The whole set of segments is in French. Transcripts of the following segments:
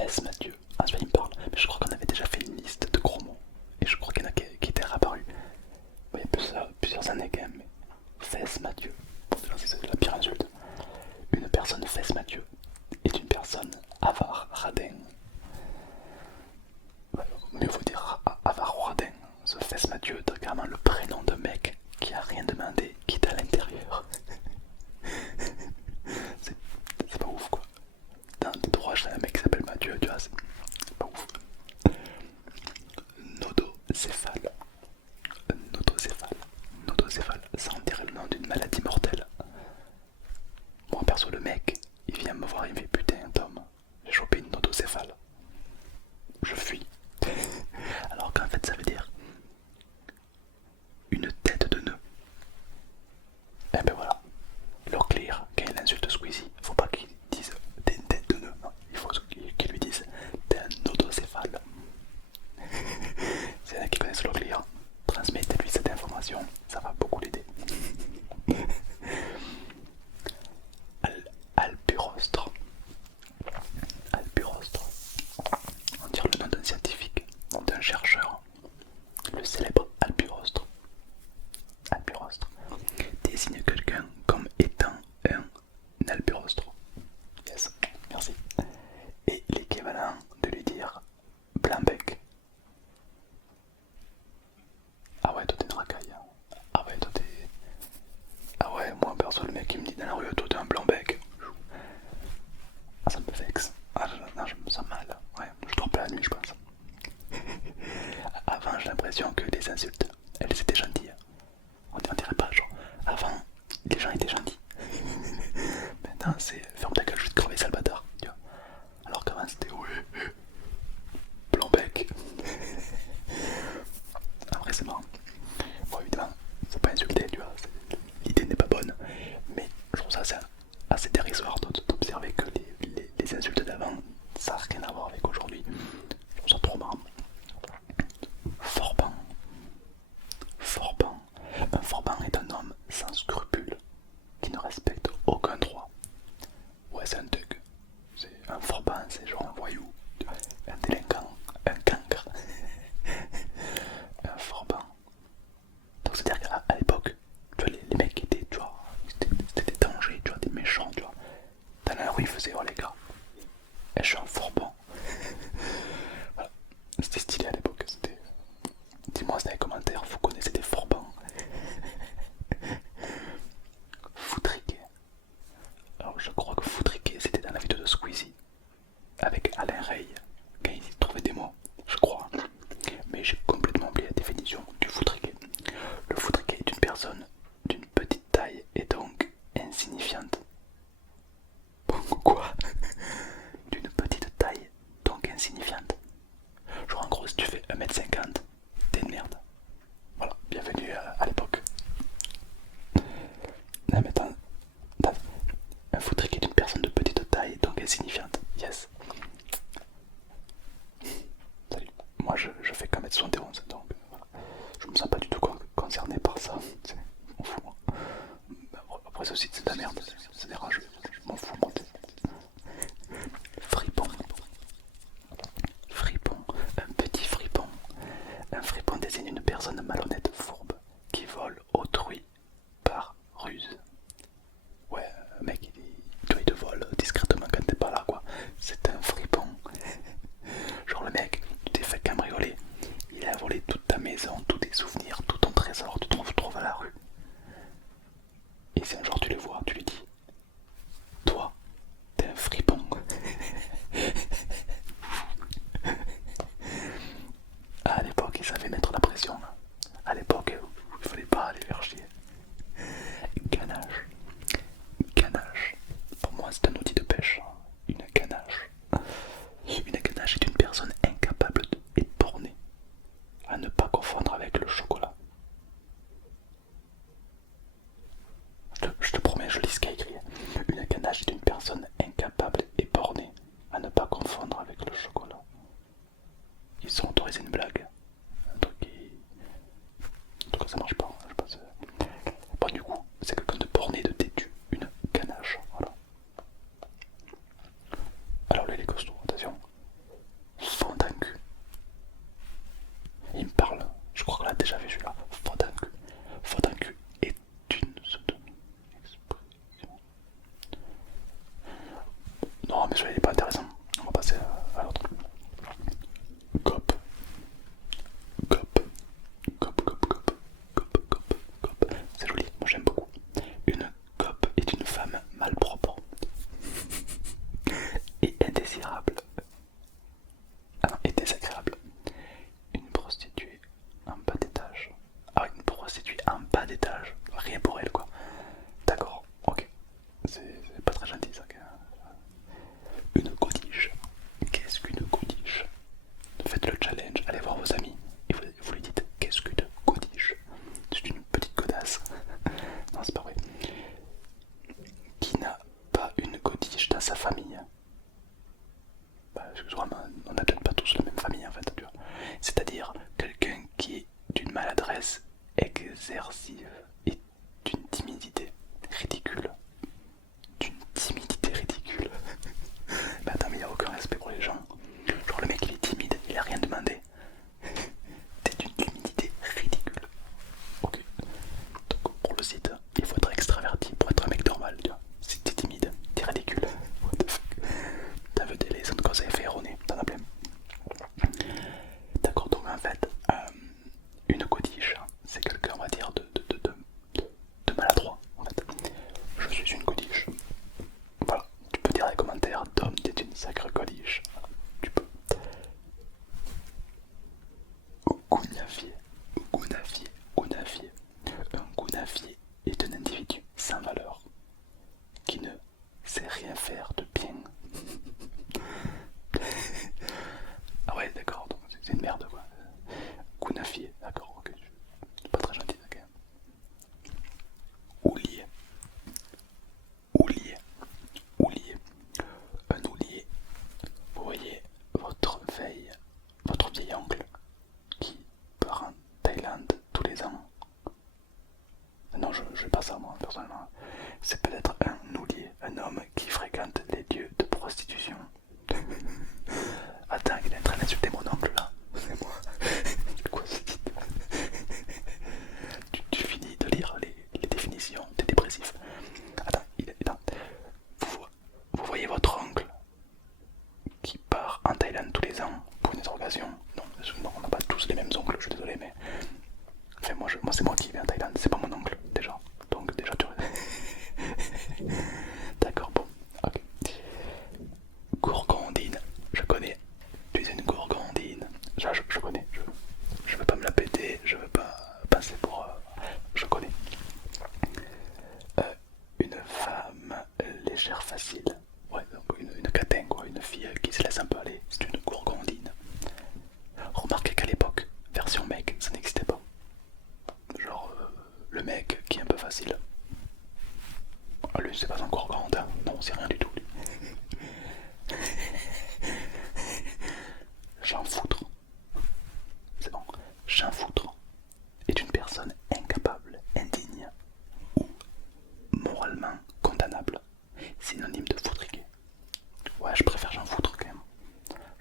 Fess Mathieu. Ah, celui-là il me parle. Mais je crois qu'on avait déjà fait une liste de gros mots. Et je crois qu'il y en a qui étaient réapparus. Bon, il y a plusieurs années quand même. Mais Fess Mathieu. Bon, déjà, c'est la pire insulte. Une personne Fess Mathieu est une personne avare, radin. Mais il faut dire avare ou radin. Ce Fess Mathieu, t'as carrément le prénom de mec qui a rien demandé, qui est à l'intérieur. C'est pas ouf quoi. Dans tes droits, j'ai un mec qui s'appelle Mathieu, tu vois, c'est pas ouf. Nodocéphale. Nodocéphale. Nodocéphale, ça en dirait le nom d'une maladie mortelle. Moi perso, le mec, il vient me voir, il me fait putain Tom, j'ai chopé une nodocéphale. Je fuis. Alors qu'en fait ça veut dire une tête de nœud. Et ben voilà, leur clear, quand il insulte Squeezie, faut pas qu'il dise t'es une tête de nœud, non, il faut qu'il lui dise t'es un nodocéphale. C'est là qui connaissent leur clear, transmettez-lui cette information, ça va beaucoup l'aider. Alpurostre. Alpurostre. On dirait le nom d'un scientifique, d'un chercheur. Le célèbre Alpurostre. Alpurostre désigne quelqu'un comme étant un alpurostre. Yes, merci. Et l'équivalent de lui dire blanc-bec. Ah ouais, toi t'es une racaille. Ah ouais, toi t'es... Ah ouais, moi perso, le mec il me dit dans la rue, toi t'es un blanc-bec. Ah, ça me vexe. Ah non, je me sens mal. Ouais, je dors pas la nuit, je pense. Avant, j'ai l'impression que les insultes, elles étaient gentilles. On dirait pas, genre, avant, les gens étaient gentils. Maintenant, c'est ferme ta gueule, je vais te crever, sale bâtard. Tu vois. Alors qu'avant, c'était ouais, blanc bec. Après, c'est marrant. Bon, évidemment, faut pas insulter, tu vois. L'idée n'est pas bonne. Mais je trouve ça assez dérisoire d'observer que les insultes d'avant, ça n'a rien à voir avec aujourd'hui. Je trouve ça trop marrant. Forban. Forban. Un forban est un homme sans scrupules qui ne respecte aucun droit. Ouais, c'est un thug. C'est un forban, c'est genre un voyou, un délinquant, un cancre. Un forban. Donc c'est-à-dire qu'à l'époque, tu vois, les mecs étaient, tu vois, c'était des dangers, tu vois, des méchants, tu vois. Dans la rue, ils faisaient, oh les gars, je suis un forban. Voilà. C'était stylé à l'époque, c'était... Dis-moi dans les commentaires, vous connaissez des forbans. Foutriquet. Alors je crois que Foutriquet c'était dans la vidéo de Squeezie avec Alain Rey quand il trouvait des mots, je crois. Mais j'ai complètement oublié la définition du Foutriquet. Le Foutriquet est une personne d'une petite taille et donc insignifiante. Quoi? D'une petite taille donc insignifiante. Genre en gros si tu fais 1m50, t'es une merde. Voilà, bienvenue à l'époque. Non mais attends, un foutrique est une personne de petite taille, donc insignifiante. Yes. Salut. Moi je fais qu'un mètre 71, donc voilà. Je me sens pas du tout concerné par ça. Je m'en fous. Après ça aussi c'est de la merde, c'est des rageux. Je m'en fous moi. Fripon. Fripon. Un petit fripon. Un fripon désigne une personne malhonnête, fourbe, qui vole autrui par ruse. Ouais, mec, il te vole discrètement quand t'es pas là, quoi. C'est un fripon. Genre le mec, tu t'es fait cambrioler. Il a volé toute ta maison, tous tes souvenirs, tout ton trésor, tu te retrouves à la rue. Et si un jour tu le vois, tu lui dis, toi, t'es un fripon. À l'époque, il savait mettre la pression. À l'époque, il fallait pas aller faire chier. Ganache. Ganache. Pour moi, c'est un outil de pêche. Une ganache. Une ganache est une personne incapable et bornée. À ne pas confondre avec le chocolat. Je te promets, je lis ce qu'il y a écrit. Une ganache est une personne incapable et bornée. À ne pas confondre avec le chocolat. Ils ont autorisé une blague. Un truc part en Thaïlande tous les ans pour une interrogation. Non, on n'a pas tous les mêmes oncles, je suis désolé, mais. Enfin, moi c'est moi qui vais en Thaïlande, c'est pas mon oncle, déjà. Donc, déjà, tu. D'accord, bon, ok. Gourgandine, je connais. Tu es une gourgandine. Je connais, je veux pas me la péter, je veux pas passer pour. Je connais. Une femme légère, facile. Ouais, donc une catin, quoi, une fille qui se laisse un peu aller, c'est une gourgandine. Remarquez qu'à l'époque, version mec, ça n'existait pas. Genre le mec qui est un peu facile. Ah, lui, c'est pas un gourgandin, non, c'est rien du tout. Lui. Jean Foutre, c'est bon. Jean Foutre est une personne incapable, indigne ou moralement condamnable. Synonyme de foutriqué. Ouais, je préfère Jean Foutre quand même.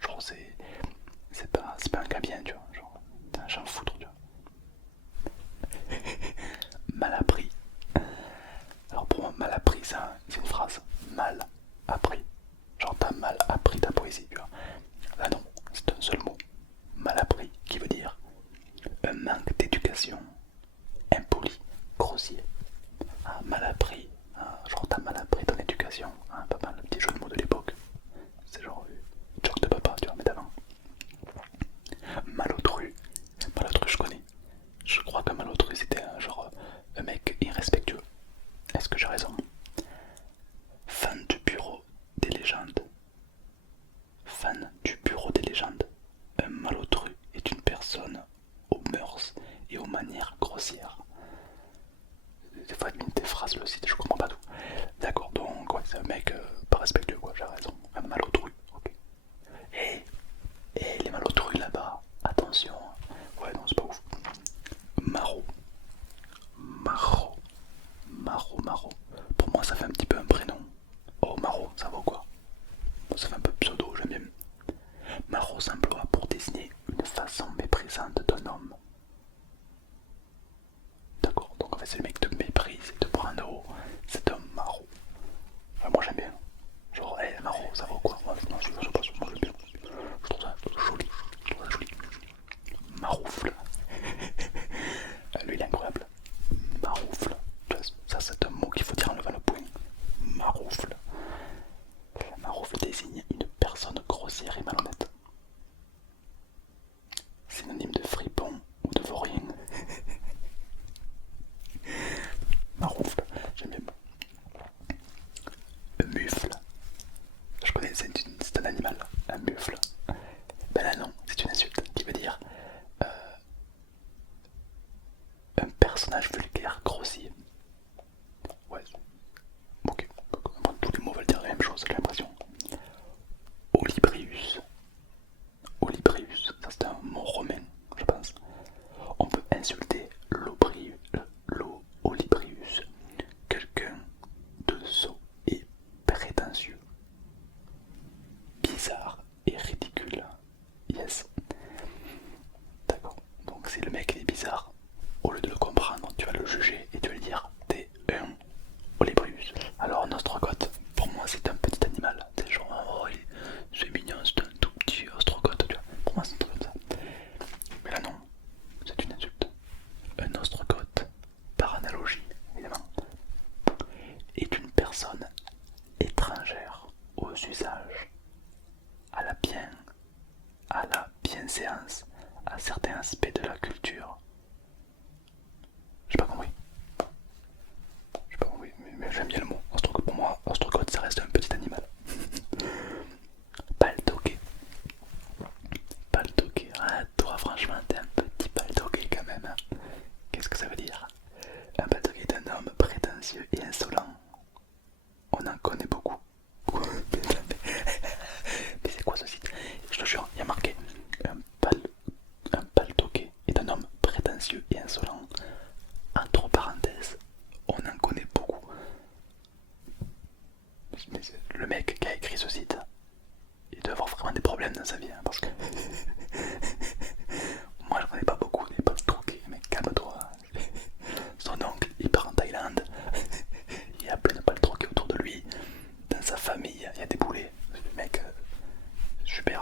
Genre, c'est pas un gars bien, tu vois. Genre, t'es un Jean Foutre, tu vois. Mal appris. Alors, pour moi, mal appris, c'est une phrase. Mal appris. Genre, t'as mal appris ta poésie, tu vois. Là, non, c'est un seul mot. Mal appris, qui veut dire un manque d'éducation, impoli, grossier. Ah, mal appris. Ah, genre, t'as mal appris ton éducation. Ah, pas mal, le petit jeu de mots de l'époque. C'est genre joke de papa, tu vois, mais d'avant. Malotru. Malotru, je connais. Je crois que Malotru, c'était un mec irrespectueux. Est-ce que j'ai raison? Fan du bureau des légendes. Fan du bureau des légendes. Un malotru est une personne aux mœurs et aux manières grossières. Des fois, des phrases, le site, je comprends pas tout. D'accord, donc, ouais, c'est un mec pas respectueux, quoi, j'ai raison. Un malotru, ok. Et les malotrus là-bas, attention. Ouais, non, c'est pas ouf. Maro. Maro. Maro. Pour moi, ça fait un petit peu un prénom. Oh, Maro, ça vaut quoi? Ça fait un peu pseudo, j'aime bien. Maro s'emploie pour désigner une façon méprisante d'un homme. D'accord, donc en fait, c'est le mec qui te méprise et te prend en haut. C'est un maro. Ouais, moi, j'aime bien. Genre, hey, Maro, ça vaut quoi? Ouais, non, je sais pas, moi j'aime bien. Je trouve ça joli. Je trouve ça joli. Maroufle. Lui, il est incroyable. Maroufle. Ça, c'est un mot qu'il faut dire en levant le poing. Maroufle. Maroufle désigne une personne grossière et malhonnête. Synonyme de fripon ou de vaurien. Maroufle, j'aime bien. Un mufle. Je connais, c'est un animal. Un mufle. Ben là non, c'est une insulte qui veut dire un personnage vulgaire, grossier. Ouais, ok. Tous les mots veulent dire la même chose, j'ai l'impression. Olibrius. Olibrius, ça c'est un mot romain, je pense. On peut insulter l'Olibrius, quelqu'un de sot et prétentieux, bizarre et ridicule. Yes. D'accord. Donc si le mec est bizarre, au lieu de le comprendre, tu vas le juger et tu vas lui dire t'es un Olibrius. Alors un ostrogoth, pour moi c'est un petit animal. C'est genre oh c'est mignon, c'est un tout petit ostrogoth, tu vois. Pour moi c'est un truc comme ça. Mais là non, c'est une insulte. Un ostrogoth, par analogie évidemment, est une personne étrangère aux usages, à la bienséance, à certains aspects de la culture. J'ai pas compris. Mais j'aime bien le mot. Ostrogoth, pour moi, ostrogoth ça reste un petit animal. Paltoqué. Paltoqué. Ah, toi, franchement, t'es un petit paltoqué quand même. Hein. Qu'est-ce que ça veut dire? Un paltoqué est un homme prétentieux et insolent. On en connaît beaucoup. Mais c'est quoi ce site? Je te jure, il y a marqué un paltoqué est un homme prétentieux et insolent. Entre parenthèses, on en connaît beaucoup. Mais le mec qui a écrit ce site, il doit avoir vraiment des problèmes dans sa vie, hein, parce que moi je connais pas beaucoup des paltoqués, mais calme-toi. Son oncle il part en Thaïlande, il y a plein de paltoqués autour de lui, dans sa famille il y a des boulets. Le mec, super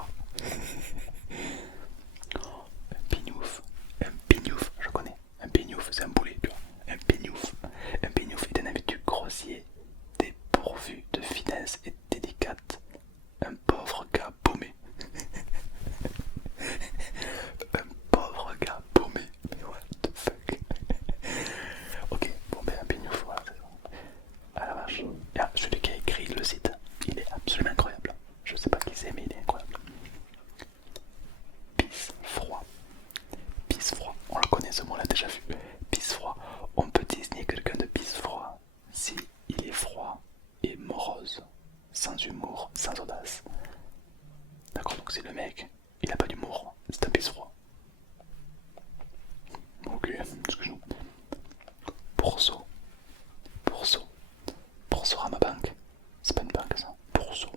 c'est le mec, il a pas d'humour, c'est un pisse froid. Ok, excuse-nous. Pourceau. Pourceau. Pourceau à ma banque. C'est pas une banque ça. Pourceau.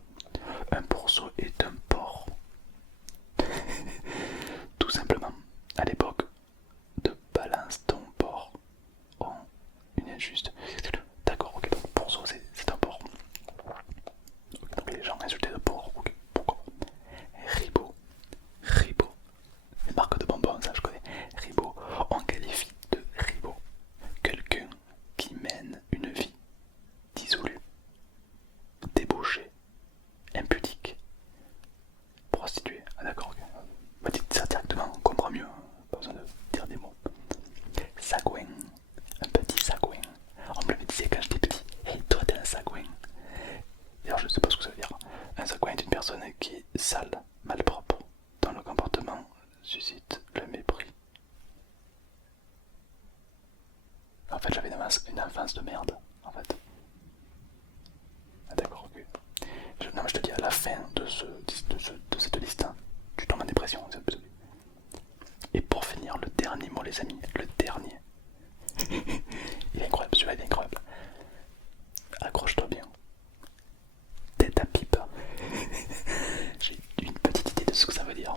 Un pourceau est un porc. Tout simplement, à l'époque de balance ton porc. Oh, une injuste. D'accord, ok, donc pourceau c'est un porc. Okay, donc les gens insultaient de porc, ok, pourquoi? Ribot. Ribot. Une marque de bonbons, ça je connais. Ribot, on qualifie de ribot quelqu'un qui mène une vie dissolue, débauchée, impudique, prostituée. Ah d'accord, ok. Bah dites ça directement, on comprend mieux, hein. Pas besoin de dire des mots. Sagouin, un petit sagouin. On me le disait quand j'étais petit. Hey, toi t'es un sagouin. D'ailleurs je ne sais pas ce que ça veut dire. Un sagouin est une personne qui est sale, malpropre, dont le comportement suscite le mépris. En fait j'avais une enfance de merde, en fait. Ah d'accord, ok. Non mais je te dis, à la fin de cette liste, hein, tu tombes en dépression, c'est absolu. Et pour finir, le dernier mot les amis, le dernier. Il est incroyable, celui-là il est incroyable. Accroche-toi bien. Tête à pipe. J'ai une petite idée de ce que ça veut dire.